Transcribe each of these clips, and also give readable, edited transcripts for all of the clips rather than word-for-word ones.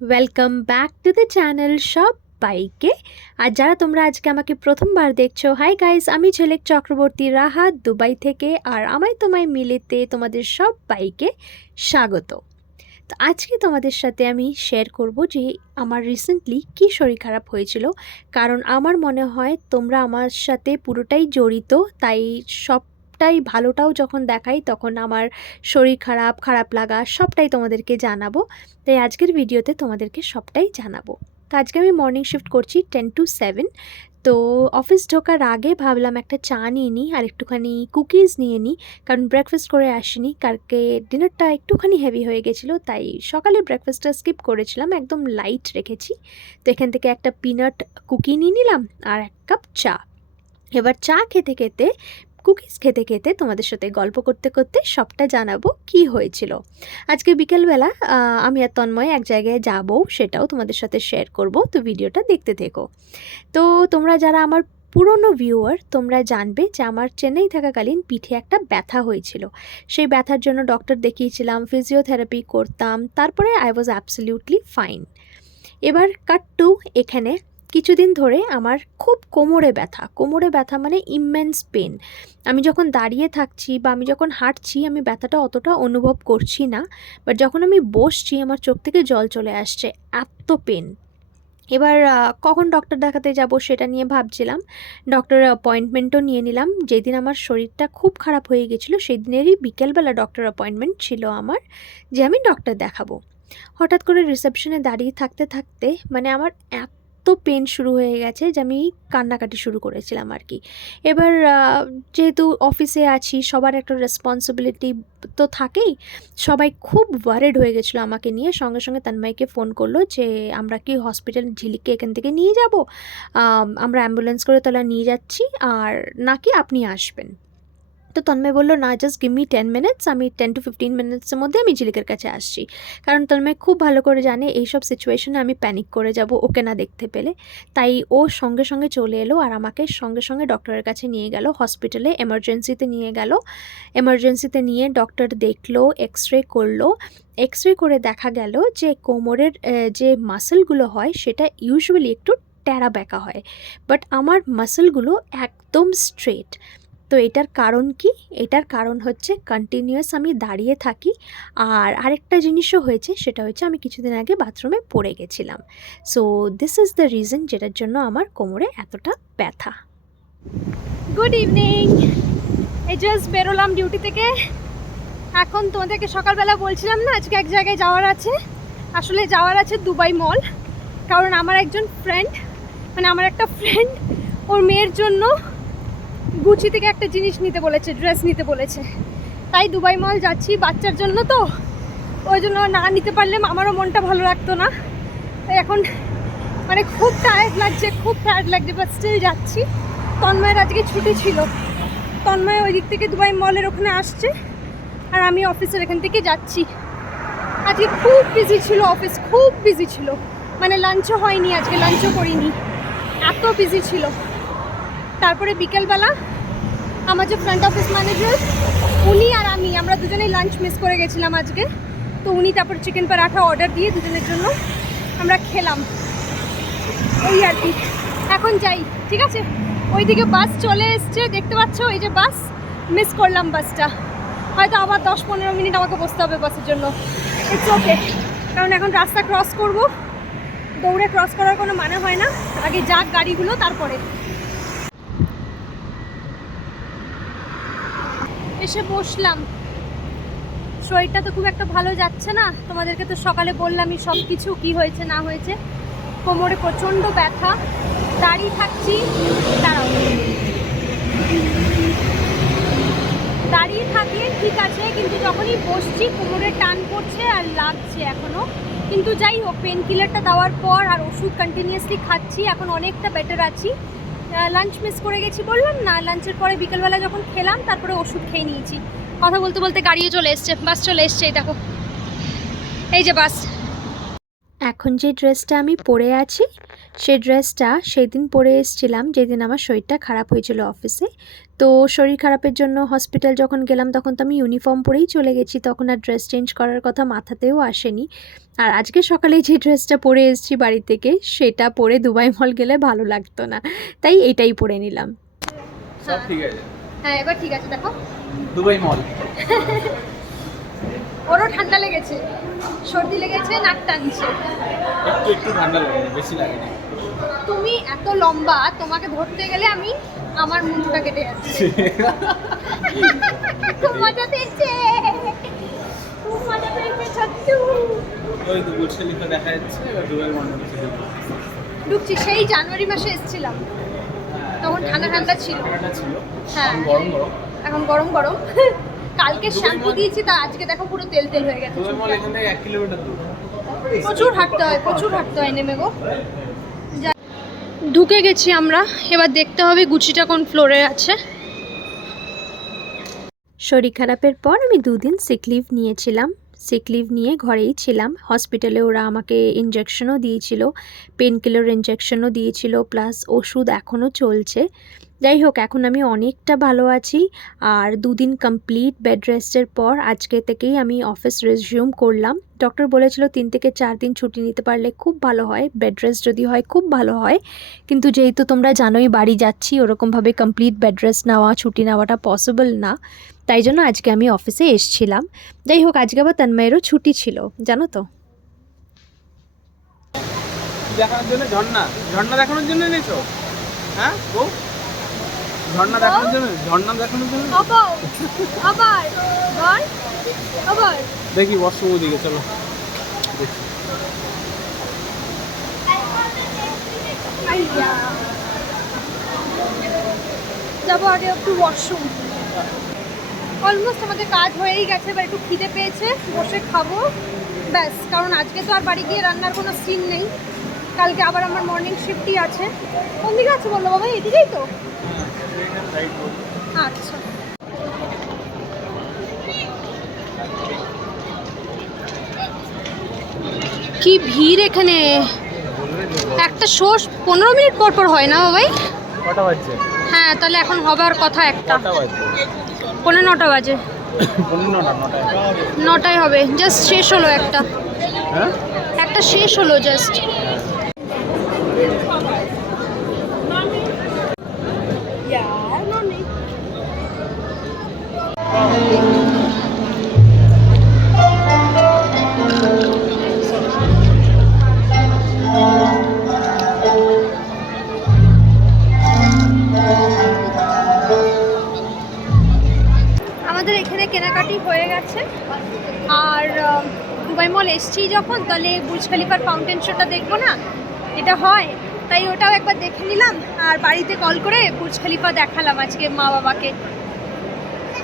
Welcome back to the channel সবাইকে। আর যারা তোমরা আজকে আমাকে প্রথমবার দেখছো, হাই গাইস, আমি ঝলক চক্রবর্তী রাহাত দুবাই থেকে, আর আমায় তোমায় মিলেতে তোমাদের সবাইকে স্বাগত। তো আজকে তোমাদের সাথে আমি শেয়ার করব যে আমার রিসেন্টলি কী শরীর খারাপ হয়েছিল, কারণ আমার মনে হয় তোমরা আমার সাথে পুরোটাই জড়িত, তাই সবটাই ভালোটাও যখন দেখাই তখন আমার শরীর খারাপ লাগা সবটাই তোমাদেরকে জানাবো। তাই আজকের ভিডিওতে তোমাদেরকে সবটাই জানাবো। তো আজকে আমি মর্নিং শিফট করছি 10 to 7। তো অফিস ঢোকার আগে ভাবলাম একটা চা নিয়ে নিই আর একটুখানি কুকিজ নিয়ে নিই, কারণ ব্রেকফাস্ট করে আসিনি। কালকে ডিনারটা একটুখানি হেভি হয়ে গেছিলো, তাই সকালে ব্রেকফাস্টটা স্কিপ করেছিলাম, একদম লাইট রেখেছি। তো এখান থেকে একটা পিনাট কুকি নিয়ে নিলাম আর 1 কাপ চা। এবার চা খেতে খেতে, কুকিজ খেতে খেতে তোমাদের সাথে গল্প করতে করতে সবটা জানাবো কি হয়েছিল। আজকে বিকেলবেলা আমি আর তন্ময় এক জায়গায় যাব, সেটাও তোমাদের সাথে শেয়ার করব। তো ভিডিওটা দেখতে থেকো। তো তোমরা যারা আমার পুরনো ভিউয়ার, তোমরা জানবে যে আমার চেন্নাই থাকাকালীন পিঠে একটা ব্যথা হয়েছিল। সেই ব্যথার জন্য ডক্টর দেখিয়েছিলাম, ফিজিওথেরাপি করতাম, তারপরে আই ওয়াজ অ্যাবসলিউটলি ফাইন। এবার কাট টু এখানে। কিছুদিন ধরে আমার খুব কোমরে ব্যথা মানে ইমেন্স পেন। আমি যখন দাঁড়িয়ে থাকছি বা আমি যখন হাঁটছি, আমি ব্যথাটা অতটা অনুভব করছি না, বাট যখন আমি বসছি আমার চোখ থেকে জল চলে আসছে, এত পেন। এবার কখন ডক্টর দেখাতে যাব সেটা নিয়ে ভাবছিলাম। ডক্টরের অ্যাপয়েন্টমেন্টও নিয়ে নিলাম। যেদিন আমার শরীরটা খুব খারাপ হয়ে গেছিলো সেই দিনেরই বিকেলবেলা ডক্টর অ্যাপয়েন্টমেন্ট ছিল আমার, যে আমি ডক্টর দেখাবো। হঠাৎ করে রিসেপশনে দাঁড়িয়ে থাকতে থাকতে মানে আমার এত পেন শুরু হয়ে গেছে যে আমি কান্নাকাটি শুরু করেছিলাম আর কি। এবার যেহেতু অফিসে আছি, সবার একটা রেসপন্সিবিলিটি তো থাকেই। সবাই খুব ওয়ারিড হয়ে গেছিলো আমাকে নিয়ে। সঙ্গে সঙ্গে তন্ময়কে ফোন করলো যে আমরা কি হসপিটাল ঝিলিককে এখান থেকে নিয়ে যাব, আমরা অ্যাম্বুলেন্স করে তোলা নিয়ে যাচ্ছি, আর নাকি আপনি আসবেন। তো তন্ময় বললো না, জাস্ট গিভ মি 10 মিনিটস, আমি 10 to 15 মিনিটসের মধ্যে আমি ঝিলিকের কাছে আসছি। কারণ তন্ময় খুব ভালো করে জানে এইসব সিচুয়েশনে আমি প্যানিক করে যাব ওকে না দেখতে পেলে। তাই ও সঙ্গে সঙ্গে চলে এলো আর আমাকে সঙ্গে সঙ্গে ডক্টরের কাছে নিয়ে গেল, হসপিটালে এমার্জেন্সিতে নিয়ে গেল। এমার্জেন্সিতে নিয়ে ডক্টর দেখলো, এক্সরে করলো। এক্সরে করে দেখা গেল যে কোমরের যে মাসেলগুলো হয় সেটা ইউজুয়ালি একটু ট্যাড়া ব্যাকা হয়, বাট আমার মাসেলগুলো একদম স্ট্রেট। তো এটার কারণ কি? এটার কারণ হচ্ছে কন্টিনিউয়াস আমি দাঁড়িয়ে থাকি। আর আরেকটা জিনিসও হয়েছে, সেটা হচ্ছে আমি কিছুদিন আগে বাথরুমে পড়ে গেছিলাম। So this is the reason যেটার জন্য আমার কোমরে এতটা ব্যথা। Good evening. এই জাস্ট বেরোলাম ডিউটি থেকে। এখন তোমাদেরকে সকালবেলা বলছিলাম না আজকে এক জায়গায় যাওয়ার আছে। আসলে যাওয়ার আছে দুবাই মল, কারণ আমার একজন ফ্রেন্ড, মানে আমার একটা ফ্রেন্ড ওর মেয়ের জন্য গুচি থেকে একটা জিনিস নিতে বলেছে, ড্রেস নিতে বলেছে। তাই দুবাই মল যাচ্ছি বাচ্চার জন্য, তো ওই জন্য না নিতে পারলে আমারও মনটা ভালো লাগতো না। এখন মানে খুব টায়ার্ড লাগছে, বাট স্টিল যাচ্ছি। তন্ময়ের আজকে ছুটি ছিল, তন্ময় ওই দিক থেকে দুবাই মলের ওখানে আসছে, আর আমি অফিসের এখান থেকে যাচ্ছি। আজকে খুব বিজি ছিল অফিস, খুব বিজি ছিল, মানে লাঞ্চও হয়নি আজকে, লাঞ্চও করিনি, এত বিজি ছিল। তারপরে বিকেলবেলা আমার যে ফ্রন্ট অফিস ম্যানেজার, উনি আর আমরা দুজনেই লাঞ্চ মিস করে গেছিলাম আজকে। তো উনি তারপর চিকেন পরাঠা অর্ডার দিয়ে দুজনের জন্য আমরা খেলাম, এই আর কি। এখন যাই, ঠিক আছে? ওইদিকে বাস চলে এসছে, দেখতে পাচ্ছ, এই যে বাস, মিস করলাম বাসটা। হয়তো আবার 10-15 মিনিট আমাকে বসতে হবে বাসের জন্য। ইটস ওকে, কারণ এখন রাস্তা ক্রস করব, দৌড়ে ক্রস করার কোনো মানে হয় না, আগে যাক গাড়িগুলো তারপরে। এসে বসলাম। শরীরটা তো খুব একটা ভালো যাচ্ছে না, তোমাদেরকে তো সকালে বললামই সব কিছু কী হয়েছে না হয়েছে। কোমরে প্রচণ্ড ব্যথা, দাঁড়িয়ে থাকছি, দাঁড়িয়ে থাকলে ঠিক আছে, কিন্তু যখনই বসছি কোমরে টান পড়ছে আর লাগছে এখনও। কিন্তু যাই হোক, পেন কিলারটা দেওয়ার পর আর ওষুধ কন্টিনিউয়াসলি খাচ্ছি, এখন অনেকটা বেটার আছি। লাঞ্চ মিস করে গেছি বললাম না, লাঞ্চের পরে বিকেলবেলা যখন খেলাম তারপরে ওষুধ খেয়ে নিয়েছি। কথা বলতে বলতে গাড়িও চলে এসছে, বাস চলে এসছে, এই দেখো, এই যে বাস। এখন যে ড্রেসটা আমি পরে আছি সেই ড্রেসটা সেদিন পরে এসেছিলাম যেদিন আমার শরীরটা খারাপ হয়েছিল অফিসে। তো শরীর খারাপের জন্য হসপিটাল যখন গেলাম তখন তো আমি ইউনিফর্ম পরেই চলে গেছি, তখন আর ড্রেস চেঞ্জ করার কথা মাথাতেও আসেনি। আর আজকে সকালে যে ড্রেসটা পরে এসেছি বাড়ি থেকে সেটা পরে দুবাই মল গেলে ভালো লাগতো না, তাই এটাই পরে নিলাম। সব ঠিক আছে। হ্যাঁ এবার ঠিক আছে। দেখো দুবাই মল। ওরও ঠান্ডা লেগেছে, সর্দি লেগেছে, নাক টানছে। একটু একটু ঠান্ডা লাগে, বেশি লাগে না। তুমি এত লম্বা, তোমাকে ধরতে গেলে আমি আমার মুখটা কেটে যাচ্ছে। খুব মজা পেয়েছে, খুব মজা পেয়েছে সত্যি। ওই তো বুর্জ খলিফা দেখা যাচ্ছে, এবার দুবাই মল ঢুকছি। সেই জানুয়ারি মাসে এসেছিলাম, তখন ঠান্ডা ঠান্ডা ছিল। ছিল। হ্যাঁ গরম গরম। এখন গরম গরম। কালকে শ্যাম্পু দিয়েছি, তা আজকে দেখো পুরো তেল তেল হয়ে গেছে। দুবাই মল এখান থেকে 1 কিলোমিটার দূর। প্রচুর হাঁটতে হয়, প্রচুর হাঁটতে হয় নেমে গো। ঢুকে গেছি আমরা, এবার দেখতে হবে গুচিটা কোন ফ্লোরে আছে। শরীর খারাপের পর আমি 2 দিন সিক লিভ নিয়েছিলাম। সিক লিভ নিয়ে ঘরেই ছিলাম। হসপিটালে ওরা আমাকে ইঞ্জেকশনও দিয়েছিল, পেন কিলার ইঞ্জেকশনও দিয়েছিল, প্লাস ওষুধ এখনও চলছে। যাই হোক, এখন আমি অনেকটা ভালো আছি। আর 2 দিন কমপ্লিট বেড রেস্টের পর আজকে থেকেই আমি অফিস রেজিউম করলাম। ডক্টর বলেছিল 3 থেকে 4 দিন ছুটি নিতে পারলে খুব ভালো হয়, বেড রেস্ট যদি হয় খুব ভালো হয়। কিন্তু যেহেতু তোমরা জানোই বাড়ি যাচ্ছি, ওরকমভাবে কমপ্লিট বেড রেস্ট নেওয়া, ছুটি নেওয়াটা পসিবল না, তাই জন্য আজকে আমি অফিসে এসেছিলাম। যাই হোক, আজকে আবার তন্ময়েরও ছুটি ছিল, জানো তো। দেখানোর জন্য ঝর্ণা, ঝর্ণা দেখানোর জন্য এনেছো? হ্যাঁ ও ঝর্ণা দেখানোর জন্য, ঝর্ণা দেখানোর জন্য। আবার দেখি ওয়াশরুম ওদিকে চলো দেখি। যাবো আগে একটু ওয়াশরুম। অলমোস্ট আমাদের কাজ হয়েই গেছে, এবার একটু খিদে পেয়েছে, বসে খাবো ব্যাস। কারণ আজকে তো আর বাড়ি গিয়ে রান্নার কোনো সিন নেই, কালকে আবার আমার মর্নিং শিফটই আছে। কোন দিকে আছে বললো বাবা? এদিকেই তো। আচ্ছা কি ভিড় এখানে। একটা শো 15 মিনিট পর পর হয় না বাবাই? কটা বাজছে? হ্যাঁ তাহলে এখন হবার কথা একটা। কটা বাজছে? 9:45 বাজে। 9টায় হবে, জাস্ট শেষ হলো একটা। হ্যাঁ একটা শেষ হলো জাস্ট। আমাদের এখানে কেনাকাটি হয়ে গেছে। আর দুবাই মল এসছি যখন, তাহলে বুর্জ খলিফার ফাউন্টেন শোটা দেখবো না, এটা হয়, তাই ওটাও একবার দেখে নিলাম। আর বাড়িতে কল করে বুর্জ খলিফা দেখালাম আজকে মা বাবাকে।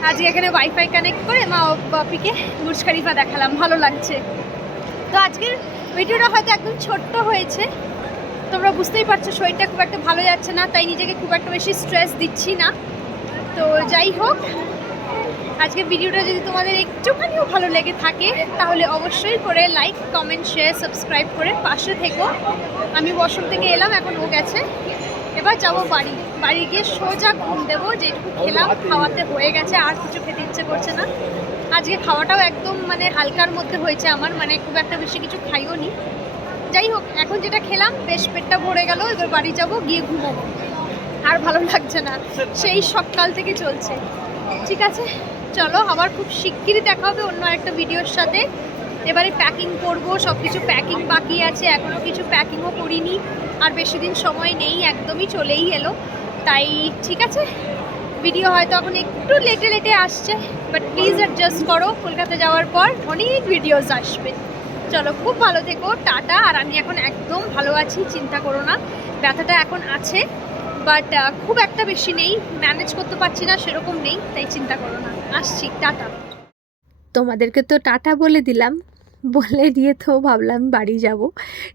আজকে এখানে ওয়াইফাই কানেক্ট করে মা বাপিকে বুর্জ খলিফা দেখালাম, ভালো লাগছে। তো আজকের ভিডিওটা হয়তো একদম ছোট্ট হয়েছে, তোমরা বুঝতেই পারছো শরীরটা খুব একটা ভালো যাচ্ছে না, তাই নিজেকে খুব একটা বেশি স্ট্রেস দিচ্ছি না। তো যাই হোক, আজকের ভিডিওটা যদি তোমাদের একটুখানিও ভালো লেগে থাকে তাহলে অবশ্যই করে লাইক, কমেন্ট, শেয়ার, সাবস্ক্রাইব করে পাশে থেকো। আমি ওয়াশরুম থেকে এলাম, এখন ও গেছে, এবার যাবো বাড়ি। বাড়ি গিয়ে সোজা ঘুম দেবো। যেটুকু খেলাম খাওয়াতে হয়ে গেছে, আর কিছু খেতে ইচ্ছে করছে না। আজকে খাওয়াটাও একদম মানে হালকার মধ্যে হয়েছে আমার, মানে খুব একটা বেশি কিছু খাইও নি। যাই হোক, এখন যেটা খেলাম বেশ পেটটা ভরে গেল, এবার বাড়ি যাব, গিয়ে ঘুমোবো। আর ভালো লাগছে না, সেই সকাল থেকে চলছে। ঠিক আছে, চলো আবার খুব শিগগিরই দেখা হবে অন্য একটা ভিডিওর সাথে। এবারে প্যাকিং করব, সব কিছু প্যাকিং বাকি আছে, এখনও কিছু প্যাকিংও করিনি। আর বেশি দিন সময় নেই, একদমই চলেই এলো। তাই ঠিক আছে, ভিডিও হয়তো এখন একটু লেটে লেটে আসছে, বাট প্লিজ অ্যাডজাস্ট করো, কলকাতা যাওয়ার পর অনেক ভিডিওস আসবে। চলো খুব ভালো থেকো, টাটা। আর আমি এখন একদম ভালো আছি, চিন্তা করো না। ব্যথাটা এখন আছে, বাট খুব একটা বেশি নেই, ম্যানেজ করতে পারছি না সেরকম নেই, তাই চিন্তা করো না। আসছি, টাটা। তোমাদেরকে তো টাটা বলে দিলাম, বলে দিয়ে তো ভাবলাম বাড়ি যাব,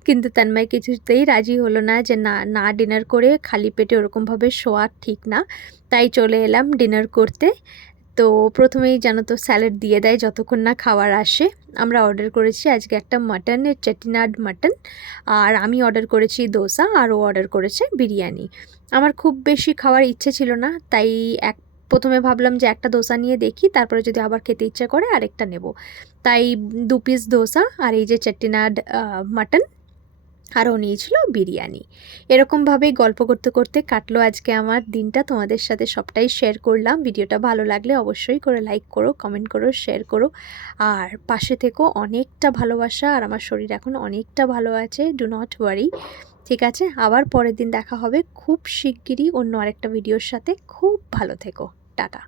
কিন্তু তন্ময় কিছুতেই রাজি হলো না, যে না না ডিনার করে খালি পেটে ওরকমভাবে শোয়া ঠিক না। তাই চলে এলাম ডিনার করতে। তো প্রথমেই জানো তো স্যালাড দিয়ে দেয় যতক্ষণ না খাবার আসে। আমরা অর্ডার করেছি আজকে একটা মাটনের চেটিনাড মাটন, আর আমি অর্ডার করেছি দোসা, আর ও অর্ডার করেছে বিরিয়ানি। আমার খুব বেশি খাওয়ার ইচ্ছে ছিল না, তাই প্রথমে ভাবলাম যে একটা দোসা নিয়ে দেখি, তারপরে যদি আবার খেতে ইচ্ছে করে আরেকটা নেব। তাই 2 পিস দোসা আর এই যে চেটিনাড মাটন, আরও নিয়েছিল বিরিয়ানি। এরকমভাবেই গল্প করতে করতে কাটলো আজকে আমার দিনটা। তোমাদের সাথে সবটাই শেয়ার করলাম। ভিডিওটা ভালো লাগলে অবশ্যই করে লাইক করো, কমেন্ট করো, শেয়ার করো, আর পাশে থেকো। অনেকটা ভালোবাসা, আর আমার শরীর এখন অনেকটা ভালো আছে, ডু নট ওয়ারি। ঠিক আছে, আবার পরের দিন দেখা হবে খুব শিগগিরই অন্য আরেকটা ভিডিওর সাথে। খুব ভালো থেকো, টাটা।